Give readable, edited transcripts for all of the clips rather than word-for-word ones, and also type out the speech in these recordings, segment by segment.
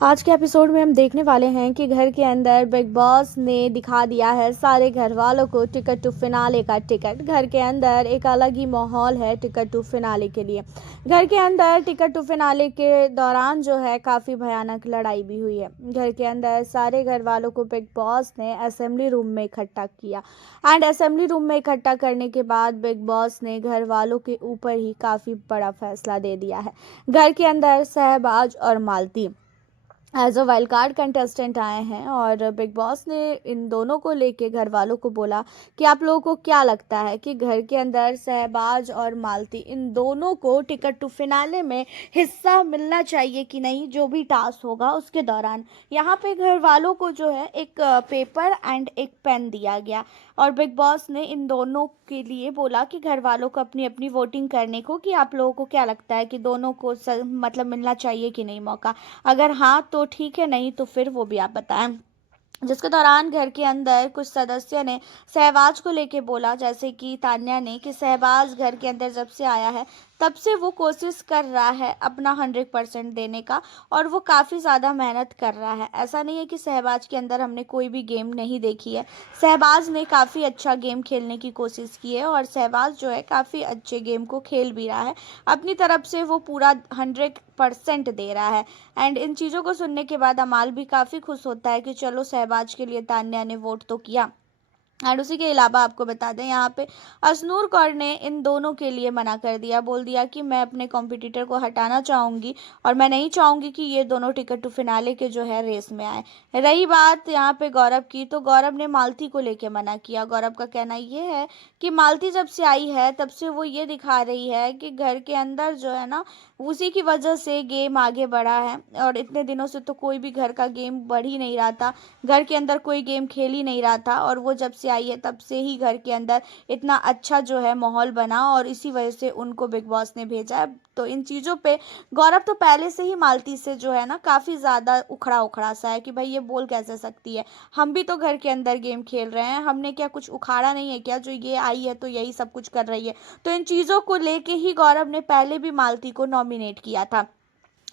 आज के एपिसोड में हम देखने वाले हैं कि घर के अंदर बिग बॉस ने दिखा दिया है सारे घर वालों को टिकट टू फिनाले का टिकट। घर के अंदर एक अलग ही माहौल है टिकट टू फिनाले के लिए। घर के अंदर टिकट टू फिनाले के दौरान जो है काफ़ी भयानक लड़ाई भी हुई है। घर के अंदर सारे घर वालों को बिग बॉस ने असेंबली रूम में इकट्ठा किया एंड असेंबली रूम में इकट्ठा करने के बाद बिग बॉस ने घर वालों के ऊपर ही काफ़ी बड़ा फैसला दे दिया है। घर के अंदर शहबाज और Malti as a wild card contestant आए हैं और बिग बॉस ने इन दोनों को लेके घर वालों को बोला कि आप लोगों को क्या लगता है कि घर के अंदर शहबाज और मालती इन दोनों को टिकट टू फिनाले में हिस्सा मिलना चाहिए कि नहीं, जो भी टास्क होगा उसके दौरान। यहाँ पे घर वालों को जो है एक पेपर एंड एक पेन दिया गया और बिग बॉस ने इन दोनों के लिए बोला कि घर वालों को अपनी अपनी वोटिंग करने को कि आप लोगों को क्या लगता है कि दोनों को मतलब मिलना चाहिए कि नहीं मौका। अगर हाँ तो ठीक है, नहीं तो फिर वो भी आप बताएं। जिसके दौरान घर के अंदर कुछ सदस्य ने सहवाज को लेके बोला, जैसे कि तान्या ने, कि सहवाज घर के अंदर जब से आया है तब से वो कोशिश कर रहा है अपना 100% देने का और वो काफ़ी ज़्यादा मेहनत कर रहा है। ऐसा नहीं है कि सहबाज के अंदर हमने कोई भी गेम नहीं देखी है। सहबाज ने काफ़ी अच्छा गेम खेलने की कोशिश की है और सहबाज जो है काफ़ी अच्छे गेम को खेल भी रहा है। अपनी तरफ से वो पूरा 100% दे रहा है। एंड इन चीज़ों को सुनने के बाद अमाल भी काफ़ी खुश होता है कि चलो सहबाज के लिए तान्या ने वोट तो किया। एंड उसी के अलावा आपको बता दें, यहाँ पे अशनूर कौर ने इन दोनों के लिए मना कर दिया, बोल दिया कि मैं अपने कॉम्पिटिटर को हटाना चाहूँगी और मैं नहीं चाहूँगी कि ये दोनों टिकट टू फिनाले के जो है रेस में आए। रही बात यहाँ पे गौरव की, तो गौरव ने मालती को लेके मना किया। गौरव का कहना ये है कि मालती जब से आई है तब से वो ये दिखा रही है कि घर के अंदर जो है ना, उसी की वजह से गेम आगे बढ़ा है और इतने दिनों से तो कोई भी घर का गेम बढ़ ही नहीं रहा था, घर के अंदर कोई गेम खेल ही नहीं रहा था और वो जब से आई है तब से ही घर के अंदर इतना अच्छा जो है माहौल बना और इसी वजह से उनको बिग बॉस ने भेजा है। तो इन चीज़ों पे गौरव तो पहले से ही मालती से जो है ना काफ़ी ज़्यादा उखड़ा उखड़ा सा है कि भाई ये बोल कैसे सकती है, हम भी तो घर के अंदर गेम खेल रहे हैं, हमने क्या कुछ उखाड़ा नहीं है क्या, जो ये आई है तो यही सब कुछ कर रही है। तो इन चीज़ों को लेके ही गौरव ने पहले भी मालती को नॉमिनेट किया था।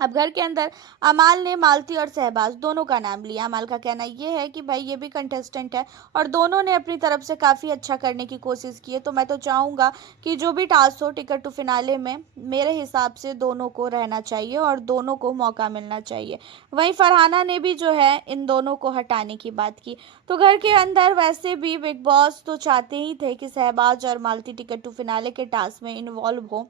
अब घर के अंदर अमाल ने मालती और शहबाज दोनों का नाम लिया। अमाल का कहना ये है कि भाई ये भी कंटेस्टेंट है और दोनों ने अपनी तरफ से काफ़ी अच्छा करने की कोशिश की है, तो मैं तो चाहूँगा कि जो भी टास्क हो टिकट टू फिनाले में मेरे हिसाब से दोनों को रहना चाहिए और दोनों को मौका मिलना चाहिए। वहीं फरहाना ने भी जो है इन दोनों को हटाने की बात की। तो घर के अंदर वैसे भी बिग बॉस तो चाहते ही थे कि शहबाज और मालती टिकट टू फिनाले के टास्क में इन्वॉल्व हो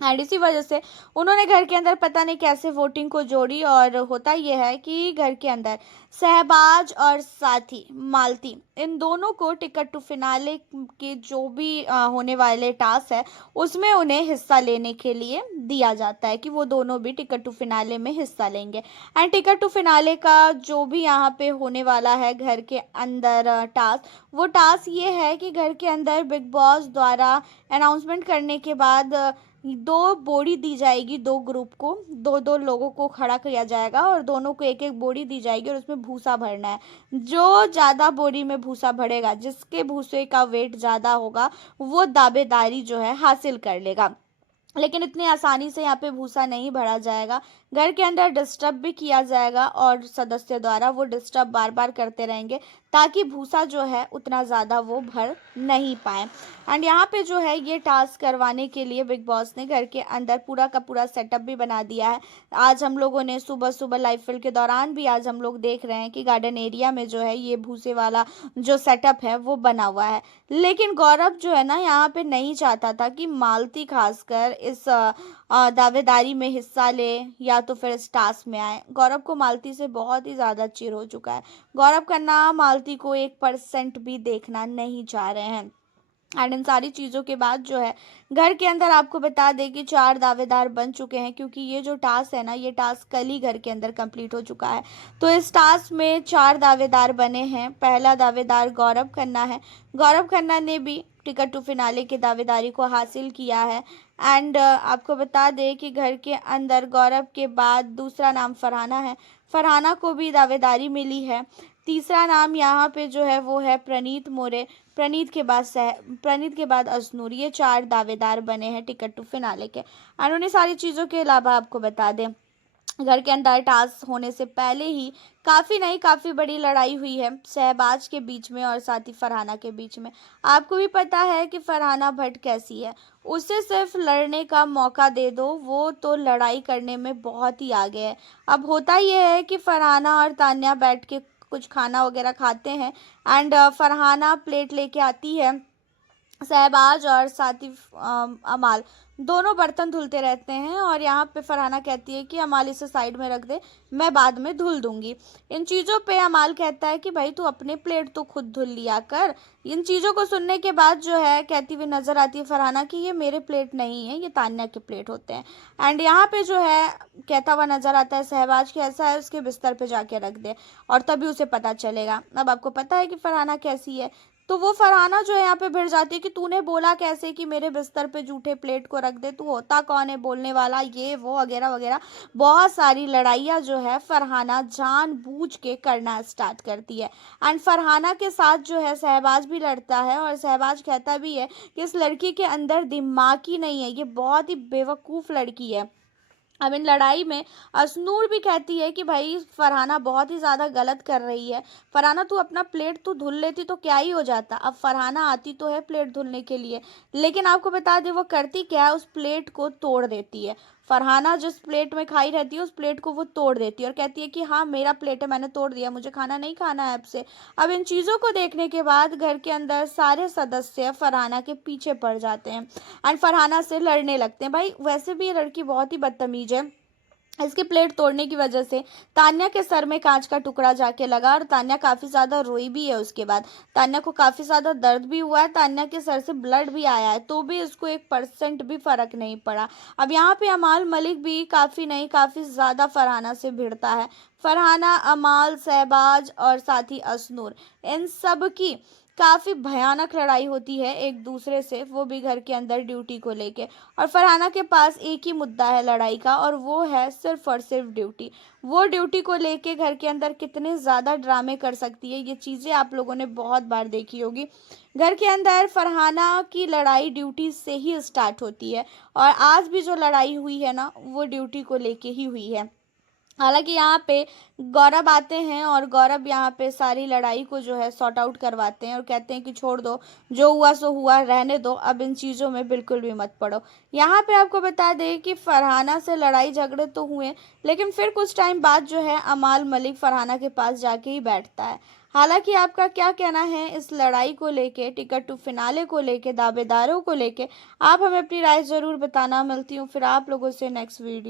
एंड इसी वजह से उन्होंने घर के अंदर पता नहीं कैसे वोटिंग को जोड़ी। और होता यह है कि घर के अंदर शहबाज और साथी मालती इन दोनों को टिकट टू फिनाले के जो भी होने वाले टास्क है उसमें उन्हें हिस्सा लेने के लिए दिया जाता है कि वो दोनों भी टिकट टू फिनाले में हिस्सा लेंगे। एंड टिकट टू फिनाले का जो भी यहाँ पे होने वाला है घर के अंदर टास्क, वो टास्क ये है कि घर के अंदर बिग बॉस द्वारा अनाउंसमेंट करने के बाद दो बोरी दी जाएगी, दो ग्रुप को दो दो लोगों को खड़ा किया जाएगा और दोनों को एक एक बोरी दी जाएगी और उसमें भूसा भरना है। जो ज़्यादा बोरी में भूसा भरेगा, जिसके भूसे का वेट ज़्यादा होगा, वो दावेदारी जो है हासिल कर लेगा। लेकिन इतनी आसानी से यहाँ पे भूसा नहीं भरा जाएगा, घर के अंदर डिस्टर्ब भी किया जाएगा और सदस्य द्वारा वो डिस्टर्ब बार बार करते रहेंगे ताकि भूसा जो है उतना ज़्यादा वो भर नहीं पाए। एंड यहाँ पे जो है ये टास्क करवाने के लिए बिग बॉस ने घर के अंदर पूरा का पूरा सेटअप भी बना दिया है। आज हम लोगों ने सुबह सुबह लाइव फील्ड के दौरान भी आज हम लोग देख रहे हैं कि गार्डन एरिया में जो है ये भूसे वाला जो सेटअप है वो बना हुआ है। लेकिन गौरव जो है ना यहाँ पे नहीं चाहता था कि मालती खासकर इस दावेदारी में हिस्सा ले या तो फिर इस टास्क में आए। गौरव को मालती से बहुत ही ज़्यादा चिढ़ हो चुका है। गौरव का नाम मालती को 1% भी देखना नहीं चाह रहे हैं। एंड इन सारी चीज़ों के बाद जो है घर के अंदर आपको बता दें कि 4 दावेदार बन चुके हैं, क्योंकि ये जो टास्क है ना, ये टास्क कल ही घर के अंदर कंप्लीट हो चुका है। तो इस टास्क में 4 दावेदार बने हैं। पहला दावेदार गौरव खन्ना है। गौरव खन्ना ने भी टिकट टू फिनाले की दावेदारी को हासिल किया है। एंड आपको बता दें कि घर के अंदर गौरव के बाद दूसरा नाम फरहाना है। फरहाना को भी दावेदारी मिली है। तीसरा नाम यहाँ पे जो है वो है प्रणीत मोरे। प्रणीत के बाद अजनूर। ये 4 दावेदार बने हैं टिकट टू फिनाले के। और उन्हें सारी चीज़ों के अलावा आपको बता दें घर के अंदर टास्क होने से पहले ही काफ़ी बड़ी लड़ाई हुई है शहबाज के बीच में और साथ ही फरहाना के बीच में। आपको भी पता है कि फरहाना भट्ट कैसी है। उसे सिर्फ लड़ने का मौका दे दो, वो तो लड़ाई करने में बहुत ही आगे है। अब होता यह है कि फरहाना और तान्या बैठ के कुछ खाना वगैरह खाते हैं एंड फरहाना प्लेट लेके आती है। शहबाज और साथ ही अमाल दोनों बर्तन धुलते रहते हैं और यहाँ पे फरहाना कहती है कि अमाल इसे साइड में रख दे, मैं बाद में धुल दूंगी। इन चीज़ों पे अमाल कहता है कि भाई तू अपने प्लेट तो खुद धुल लिया कर। इन चीज़ों को सुनने के बाद जो है कहती हुई नजर आती है फरहाना कि ये मेरे प्लेट नहीं है, ये तान्या के प्लेट होते हैं। एंड यहाँ पे जो है कहता हुआ नजर आता है शहबाज कि ऐसा है उसके बिस्तर पे जाके रख दे और तभी उसे पता चलेगा। अब आपको पता है कि फरहाना कैसी है, तो वो फरहाना जो है यहाँ पे भिड़ जाती है कि तूने बोला कैसे कि मेरे बिस्तर पे जूठे प्लेट को रख दे, तू होता कौन है बोलने वाला, ये वो वगैरह वगैरह। बहुत सारी लड़ाइयाँ जो है फरहाना जानबूझ के करना स्टार्ट करती है। एंड फरहाना के साथ जो है शहबाज भी लड़ता है और शहबाज कहता भी है कि इस लड़की के अंदर दिमाग ही नहीं है, ये बहुत ही बेवकूफ़ लड़की है। अब इन लड़ाई में असनूर भी कहती है कि भाई फरहाना बहुत ही ज़्यादा गलत कर रही है। फरहाना तू अपना प्लेट तो धुल लेती तो क्या ही हो जाता। अब फरहाना आती तो है प्लेट धुलने के लिए, लेकिन आपको बता दें वो करती क्या है, उस प्लेट को तोड़ देती है। फरहाना जिस प्लेट में खाई रहती है उस प्लेट को वो तोड़ देती है और कहती है कि हाँ मेरा प्लेट है, मैंने तोड़ दिया, मुझे खाना नहीं खाना है अब से। अब इन चीज़ों को देखने के बाद घर के अंदर सारे सदस्य फरहाना के पीछे पड़ जाते हैं एंड फरहाना से लड़ने लगते हैं। भाई वैसे भी ये लड़की बहुत ही बदतमीज है। इसकी प्लेट तोड़ने की वजह से तान्या के सर में कांच का टुकड़ा जाके लगा और तान्या काफ़ी ज़्यादा रोई भी है। उसके बाद तान्या को काफ़ी ज़्यादा दर्द भी हुआ है, तान्या के सर से ब्लड भी आया है, तो भी इसको 1% भी फ़र्क नहीं पड़ा। अब यहाँ पे अमाल मलिक भी काफ़ी नहीं काफ़ी ज़्यादा फरहाना से भिड़ता है। फरहाना, अमाल, शहबाज और साथ ही असनूर, इन सब की काफ़ी भयानक लड़ाई होती है एक दूसरे से, वो भी घर के अंदर ड्यूटी को लेके। और फरहाना के पास एक ही मुद्दा है लड़ाई का और वो है सिर्फ और सिर्फ ड्यूटी। वो ड्यूटी को लेके घर के अंदर कितने ज़्यादा ड्रामे कर सकती है, ये चीज़ें आप लोगों ने बहुत बार देखी होगी। घर के अंदर फरहाना की लड़ाई ड्यूटी से ही स्टार्ट होती है और आज भी जो लड़ाई हुई है ना वो ड्यूटी को लेके ही हुई है। हालांकि यहाँ पे गौरव आते हैं और गौरव यहाँ पे सारी लड़ाई को जो है सॉर्ट आउट करवाते हैं और कहते हैं कि छोड़ दो, जो हुआ सो हुआ, रहने दो, अब इन चीज़ों में बिल्कुल भी मत पड़ो। यहाँ पे आपको बता दें कि फरहाना से लड़ाई झगड़े तो हुए, लेकिन फिर कुछ टाइम बाद जो है अमाल मलिक फरहाना के पास जाके ही बैठता है। हालांकि आपका क्या कहना है इस लड़ाई को लेके, टिकट टू फिनाले को लेके, दावेदारों को लेके, आप हमें अपनी राय ज़रूर बताना। मिलती हूँ फिर आप लोगों से नेक्स्ट वीडियो।